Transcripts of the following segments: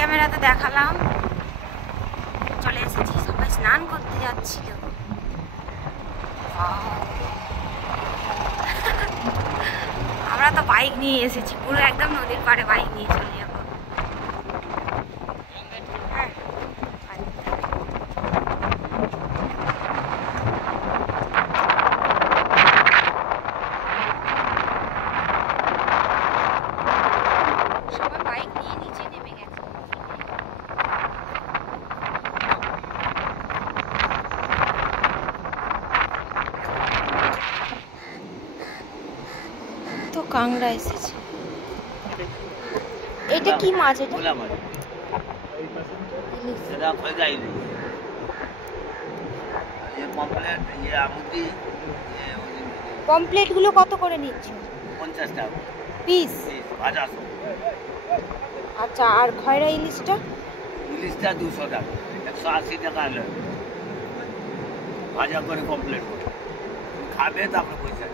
ক্যামেরাতে দেখালাম। চলে এসেছি, সবাই স্নান করতে যাচ্ছিল। আমরা তো বাইক নিয়ে এসেছি, পুরো একদম নদীর পাড়ে বাইক নিয়ে চলে যাবো। সবাই বাইক নিয়ে নিচে নেমে গেছে। তো কাংড়া এসেছে। এটা কি মাছ? এটা পমপ্লেট গুলো কত করে নিচ্ছ? 50 টাকা পিস। ভাজা। আচ্ছা, আর খয়রা ইলিশটা? ইলিশটা 200 টাকা, 180 টাকা হলো ভাজা করে কমপ্লিট করে খাবে, তারপরে পয়সা।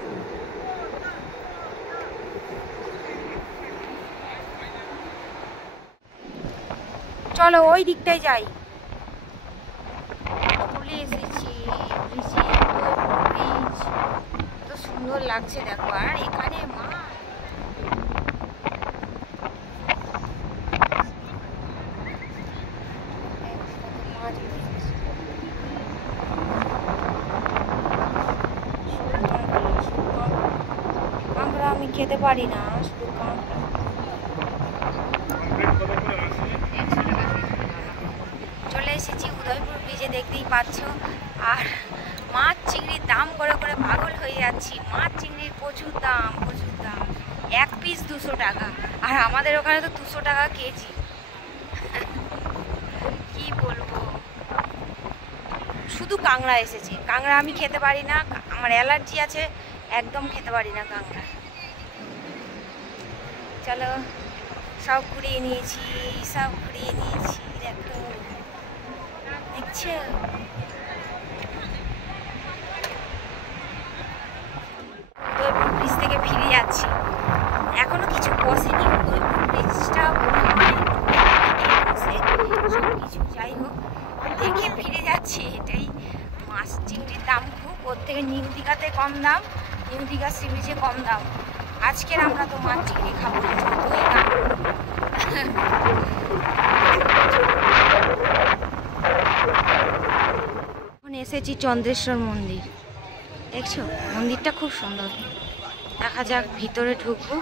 চলো ওই দিকটাই যাই। চলে এসেছি ব্রিজ। তো সুন্দর লাগছে দেখো। আর এখানে কাঁকড়া আমি খেতে পারি না, শুধু কাঁকড়া। চলে এসেছি উদয়পুর ব্রিজে, দেখতেই পাচ্ছ। আর মাছ চিংড়ির দাম করে করে পাগল হয়ে যাচ্ছি। মাছ চিংড়ির প্রচুর দাম, প্রচুর দাম। এক পিস 200 টাকা, আর আমাদের ওখানে তো 200 টাকা কেজি। কি বলবো, শুধু কাঁকড়া এসেছে। কাঁকড়া আমি খেতে পারি না, আমার অ্যালার্জি আছে, একদম খেতে পারি না কাঁকড়া। চলো, সব ঘুরিয়ে নিয়েছি, দেখো, দেখছো? উদয়পুর ব্রিজ থেকে ফিরে যাচ্ছি, এখনো কিছু বসেনি। উদয়পুর ব্রিজটা মনে হয় বসে সব কিছু। যাই হোক, দেখে ফিরে যাচ্ছি। এটাই, মাছ চিংড়ির দাম খুব। ওর থেকে নিউ দীঘাতে কম দাম, নিউ দীঘা সি বিচে কম দাম। আজকের আমরা তো মাছ চিংড়ি খাবো, যতই দাম। এখন এসেছি চন্দ্রেশ্বর মন্দির, দেখছো? মন্দিরটা খুব সুন্দর। দেখা যাক, ভিতরে ঢুকবো।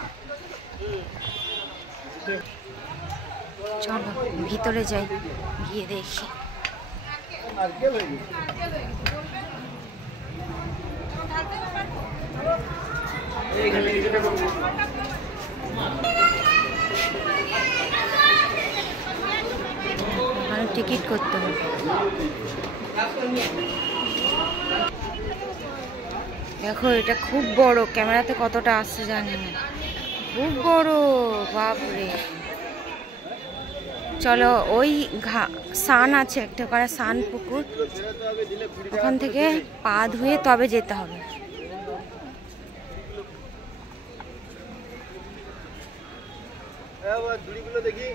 চলো ভিতরে যাই, গিয়ে দেখি। টিকিট করতে হবে। দেখো, এটা খুব বড়, ক্যামেরাতে কতটা আসছে জানি না, খুব বড়, বাপরে। চলো, ওই সান আছে একটা করে, সান পুকুর, ওখান থেকে পা ধুয়ে তবে যেতে হবে। দেখি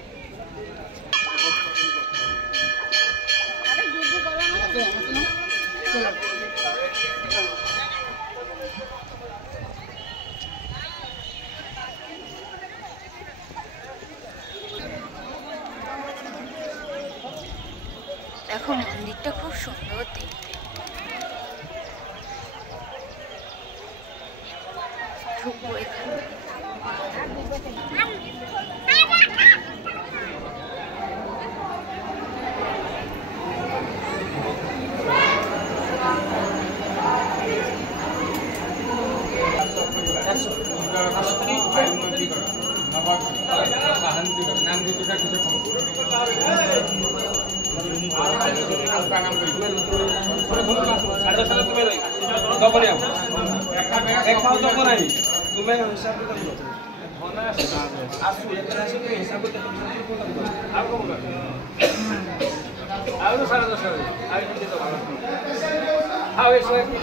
দেখো, মন্দিরটা খুব সুন্দর দেখতে। ঢুকবো এখানে।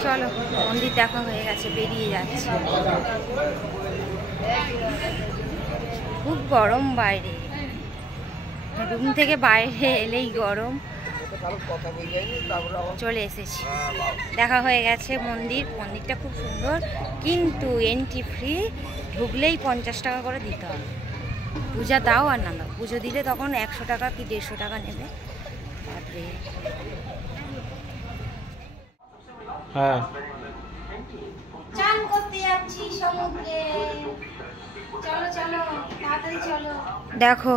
চলো, মন্দির দেখা হয়ে গেছে, বেরিয়ে যাচ্ছে। খুব গরম বাইরে। রুম থেকে বাইরে এলেই গরম। চলে এসেছি, দেখা হয়ে গেছে মন্দিরটা খুব সুন্দর, কিন্তু এন্ট্রি ফ্রি, ঢুকলেই 50 টাকা করে দিতে হবে। পূজা দাও আর না দাও, পুজো দিলে তখন 100 টাকা কি 150 টাকা নেবে। তারপরে হ্যাঁ, চান করতে যাচ্ছি সমুদ্রে। চলো চলো তাড়াতাড়ি চলো। দেখো,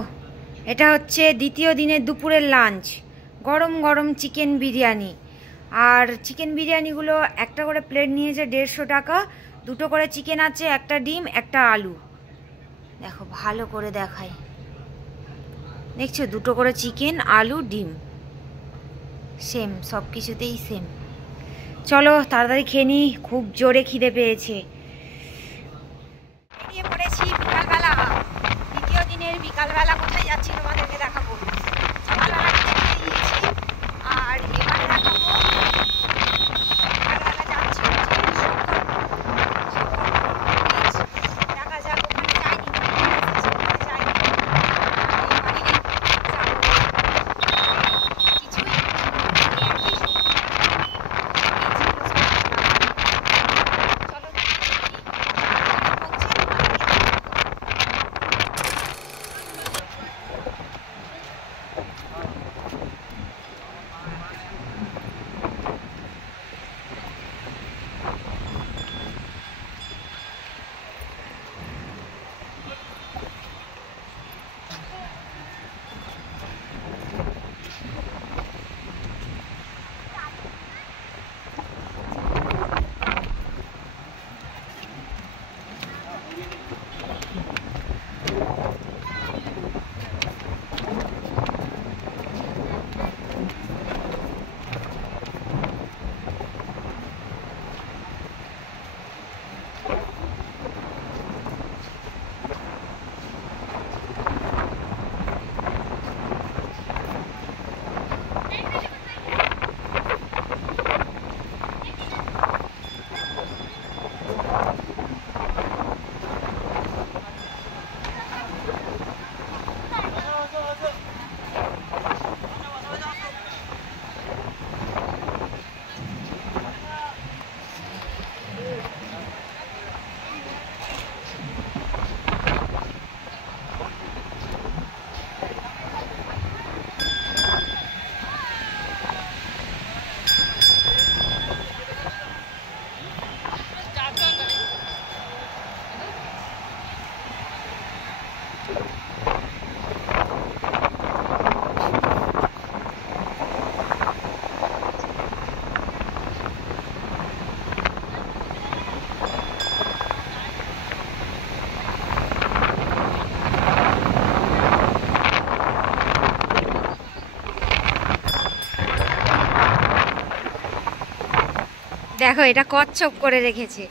এটা হচ্ছে দ্বিতীয় দিনের দুপুরের লাঞ্চ। গরম গরম চিকেন বিরিয়ানি, আর চিকেন বিরিয়ানিগুলো একটা করে প্লেট নিয়েছে 150 টাকা। 2টো করে চিকেন আছে, একটা ডিম, একটা আলু। দেখো ভালো করে দেখাই, দেখছো 2টো করে চিকেন, আলু, ডিম, সেম, সব কিছুতেই সেম। চলো তাড়াতাড়ি খেয়ে নি, খুব জোরে খিদে পেয়েছে। বেরিয়ে পড়েছি বিকালবেলা, দ্বিতীয় দিনের বিকালবেলা। কোথায় যাচ্ছি তোমাদেরকে দেখাবো। সকালবেলা খেতে গিয়েছি, আর এবার দেখাবো বিকালবেলা যাচ্ছি দেখা যাক, ওখানে যাইনি, দেখো এটা কচ্ছপ করে রেখেছে,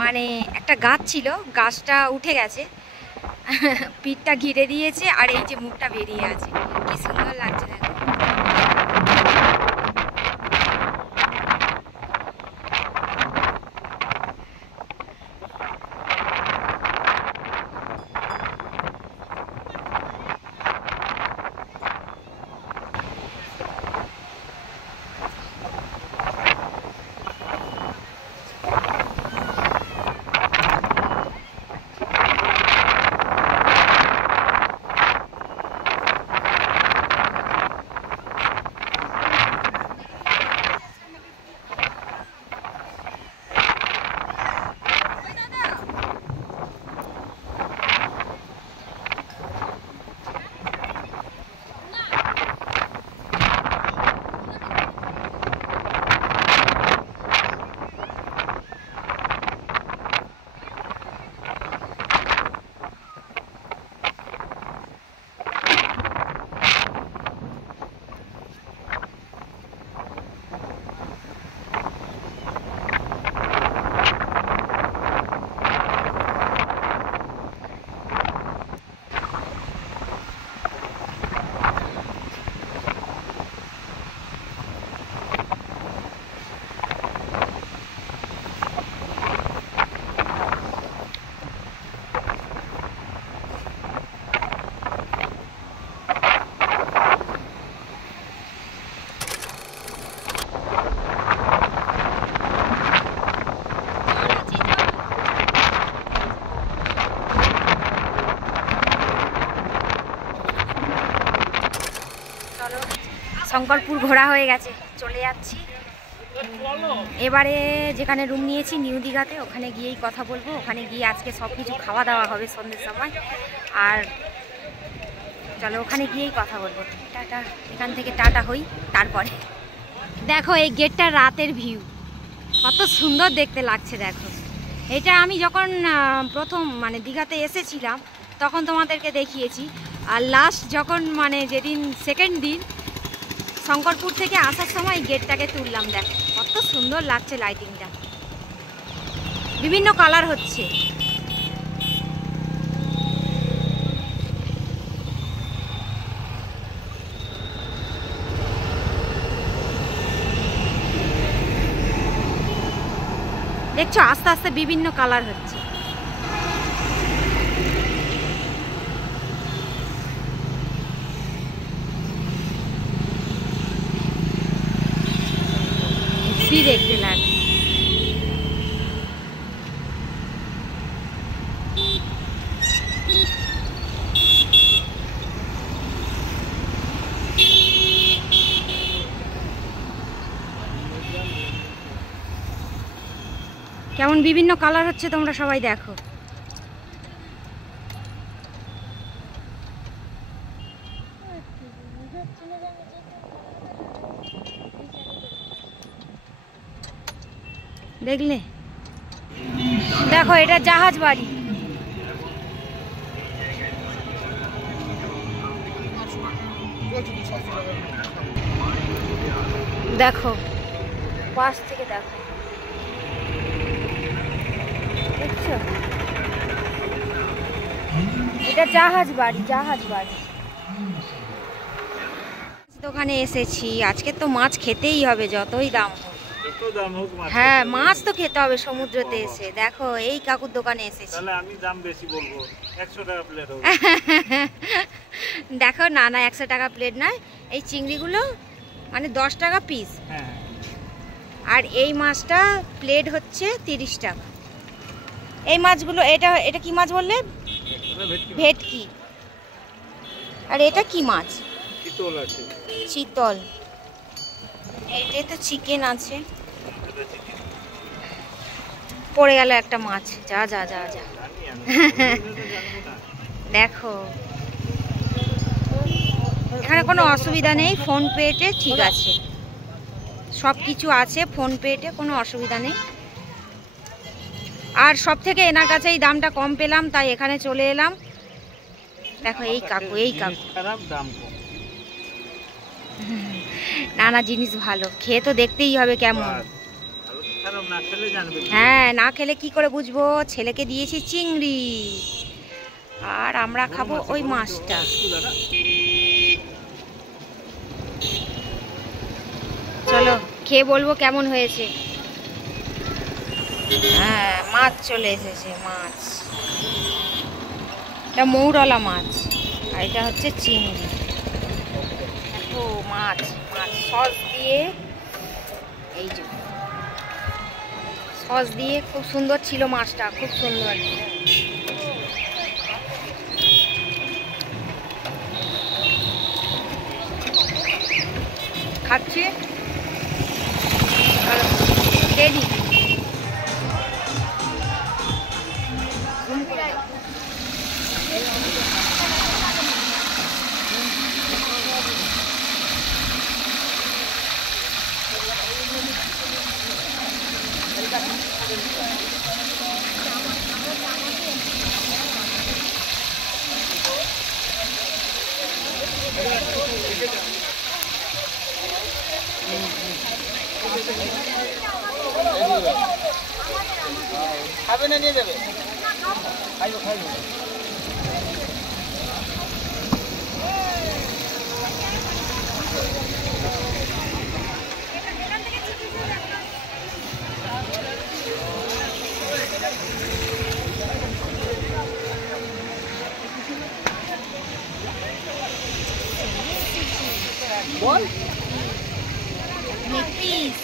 মানে একটা গাছ ছিল, গাছটা উঠে গেছে, পিঠটা ঘিরে দিয়েছে, আর এই যে মুখটা বেরিয়ে আছে, কি সুন্দর লাগছে দেখো। শঙ্করপুর ঘোরা হয়ে গেছে, চলে যাচ্ছি এবারে যেখানে রুম নিয়েছি নিউ দীঘাতে, ওখানে গিয়েই কথা বলবো। ওখানে গিয়ে আজকে সব কিছু খাওয়া দাওয়া হবে সন্ধ্যের সময়। আর চলো ওখানে গিয়েই কথা বলবো। টাটা, এখান থেকে টাটা হই। তারপরে দেখো এই গেটটা রাতের ভিউ, কত সুন্দর দেখতে লাগছে। দেখো এটা আমি যখন প্রথম মানে দীঘাতে এসেছিলাম তখন তোমাদেরকে দেখিয়েছি। আর লাস্ট যখন মানে যেদিন সেকেন্ড দিন শঙ্করপুর থেকে আসার সময় গেটটাকে তুললাম। দেখো কত সুন্দর লাগছে, লাইটিংটা বিভিন্ন কালার হচ্ছে। দেখছো আস্তে আস্তে বিভিন্ন কালার হচ্ছে। দেখতে লাগে কেমন বিভিন্ন কালার হচ্ছে, তোমরা সবাই দেখো। দেখলে দেখো এটা জাহাজ বাড়ি। দেখো পাশ থেকে দেখো, দেখছো এটা জাহাজ বাড়ি, জাহাজ বাড়ি। দোকানে এসেছি, আজকে তো মাছ খেতেই হবে যতই দাম হোক। হ্যাঁ মাছ তো খেতে হবে সমুদ্রতে এসে। দেখো এই কাকুর দোকানে এসেছি। আমি দাম বেশি বলবো, 100 টাকা প্লেট হবে। দেখো না না 100 টাকা প্লেট নয়, এই চিংড়িগুলো মানে 10 টাকা পিস। হ্যাঁ আর এই মাছটা প্লেট হচ্ছে 30 টাকা। এই মাছগুলো এটা এটা কি মাছ বললে? ভেটকি। আর এটা কি মাছ? চিতল আছে। চিতল। এইটা তো চিকেন আছে। পড়ে গেল একটা মাছ। যা যা যা যা। দেখো এখানে কোনো অসুবিধা নেই, ফোন পেতে ঠিক আছে, সব কিছু আছে ফোন পেতে, কোনো অসুবিধা নেই। আর সব থেকে এনার কাছেই দামটা কম পেলাম, তাই এখানে চলে এলাম। দেখো এই কাকু, এই কাকু খারাপ দাম কম। নানা জিনিস ভালো, খেয়ে তো দেখতেই হবে কেমন। খারাপ না খেলে জানবে। হ্যাঁ না খেলে কি করে বুঝবো। ছেলেকে দিয়েছি চিংড়ি আর আমরা খাবো ওই মাছটা। চলো খেয়ে বলবো কেমন হয়েছে। হ্যাঁ মাছ চলে এসেছে, মাছ। এটা মৌরলা মাছ আর এটা হচ্ছে চিংড়ি। দেখো মাছ, মাছ সস দিয়ে, এই যে সস দিয়ে খুব সুন্দর ছিল মাছটা, খুব সুন্দর। খাচ্ছি রেডি। খাবে না নিয়ে যাবে? খাইবো খাইবো। বল প্লিজ।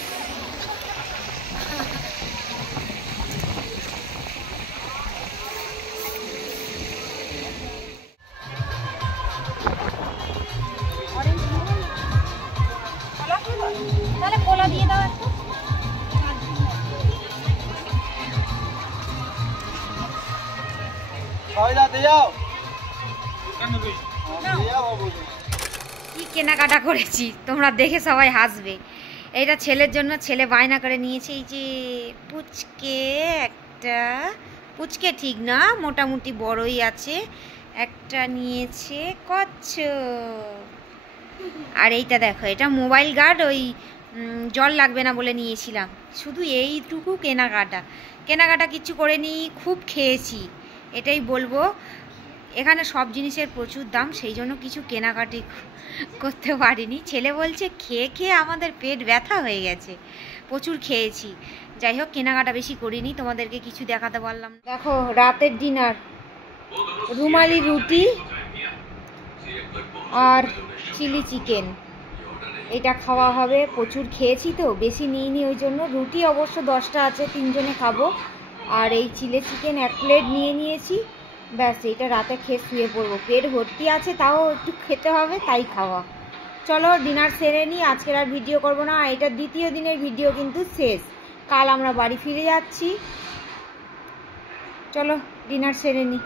কি কেনাকাটা করেছি তোমরা দেখে সবাই হাসবে। এটা ছেলের জন্য, ছেলে বায়না করে নিয়েছে এই যে পুচকে, একটা পুচকে ঠিক না, মোটামুটি বড়ই আছে, একটা নিয়েছে কচ্ছপ। আর এইটা দেখো, এটা মোবাইল গার্ড, ওই জল লাগবে না বলে নিয়েছিলাম। শুধু এইটুকু কেনাকাটা কিচ্ছু করে নি, খুব খেয়েছি এটাই বলবো। এখানে সব জিনিসের প্রচুর দাম, সেই জন্য কিছু কেনাকাটি করতে পারিনি। ছেলে বলছে খেয়ে খেয়ে আমাদের পেট ব্যথা হয়ে গেছে, প্রচুর খেয়েছি। যাই হোক, কেনাকাটা বেশি করিনি, তোমাদেরকে কিছু দেখাতে পারলাম। দেখো রাতের ডিনার, রুমালি রুটি আর চিলি চিকেন, এটা খাওয়া হবে। প্রচুর খেয়েছি তো, বেশি নিইনি, ওই জন্য। রুটি অবশ্য 10টা আছে, 3 জনে খাবো। আর এই চিলি চিকেন 1 প্লেট নিয়ে নিয়েছি, ব্যাস। এটা রাতে খেয়ে শুয়ে পড়বো, পেট ভর্তি আছে, তাও একটু খেতে হবে, তাই খাওয়া। চলো ডিনার সেরে নিই, আজকের আর ভিডিও করবো না। এটা দ্বিতীয় দিনের ভিডিও কিন্তু শেষ, কাল আমরা বাড়ি ফিরে যাচ্ছি। চলো ডিনার সেরে নিই।